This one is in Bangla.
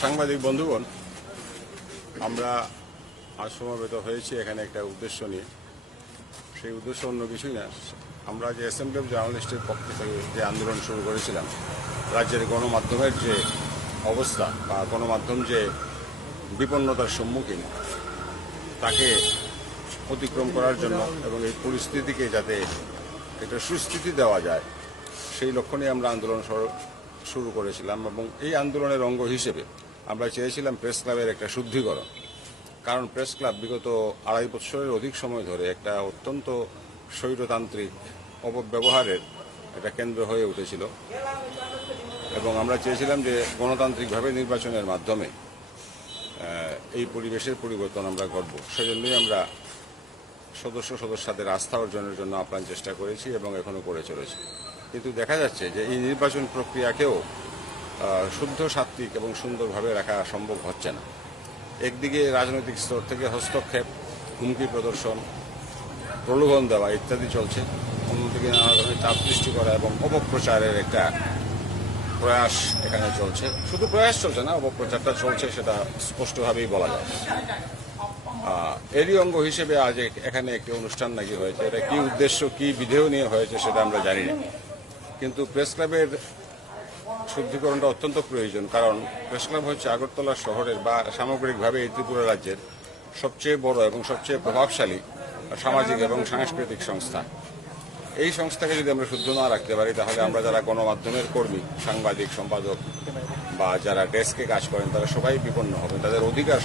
সাংবাদিক বন্ধুগণ, আমরা আজ সমবেত হয়েছি এখানে একটা উদ্দেশ্য নিয়ে। সেই উদ্দেশ্য অন্য কিছুই না, আমরা যে অ্যাসেম্বলি অফ জার্নালিস্টের পক্ষ থেকে যে আন্দোলন শুরু করেছিলাম, রাজ্যের গণমাধ্যমের যে অবস্থা বা গণমাধ্যম যে বিপন্নতার সম্মুখীন, তাকে অতিক্রম করার জন্য এবং এই পরিস্থিতিকে যাতে একটা সুস্থিতি দেওয়া যায়, সেই লক্ষ্য নিয়ে আমরা আন্দোলন শুরু করেছিলাম। এবং এই আন্দোলনের অঙ্গ হিসেবে আমরা চেয়েছিলাম প্রেস ক্লাবের একটা শুদ্ধিকরণ। কারণ প্রেস ক্লাব বিগত 2.5 বছরের অধিক সময় ধরে একটা অত্যন্ত স্বৈরতান্ত্রিক অপব্যবহারের একটা কেন্দ্র হয়ে উঠেছিল এবং আমরা চেয়েছিলাম যে গণতান্ত্রিকভাবে নির্বাচনের মাধ্যমে এই পরিবেশের পরিবর্তন আমরা করব। সেজন্যই আমরা সদস্যদের আস্থা অর্জনের জন্য আপ্রাণ চেষ্টা করেছি এবং এখনো করে চলেছি। কিন্তু দেখা যাচ্ছে যে এই নির্বাচন প্রক্রিয়াকেও শুদ্ধ, সাত্ত্বিক এবং সুন্দরভাবে রাখা সম্ভব হচ্ছে না। একদিকে রাজনৈতিক স্তর থেকে হস্তক্ষেপ, হুমকি প্রদর্শন, প্রলোভন দেওয়া ইত্যাদি চলছে, অন্যদিকে নানা ধরনের চাপ সৃষ্টি করা এবং অপপ্রচারের একটা প্রয়াস এখানে চলছে। শুধু প্রয়াস চলছে না, অপপ্রচারটা চলছে, সেটা স্পষ্টভাবেই বলা যায়। এরই অঙ্গ হিসেবে আজ এখানে একটি অনুষ্ঠান নাকি হয়েছে। এটা কি উদ্দেশ্য, কি বিধেয় নিয়ে হয়েছে সেটা আমরা জানি না, কিন্তু প্রেস ক্লাবের শুদ্ধিকরণটা অত্যন্ত প্রয়োজন। কারণ প্রেস ক্লাব হচ্ছে আগরতলা শহরের বা সামগ্রিকভাবে এই ত্রিপুরা রাজ্যের সবচেয়ে বড় এবং সবচেয়ে প্রভাবশালী সামাজিক এবং সাংস্কৃতিক সংস্থা। এই সংস্থাকে যদি আমরা শুদ্ধ না রাখতে পারি, তাহলে আমরা যারা গণমাধ্যমের কর্মী, সাংবাদিক, সম্পাদক বা যারা ডেস্কে কাজ করেন, তারা সবাই বিপন্ন হবেন। তাদের অধিকার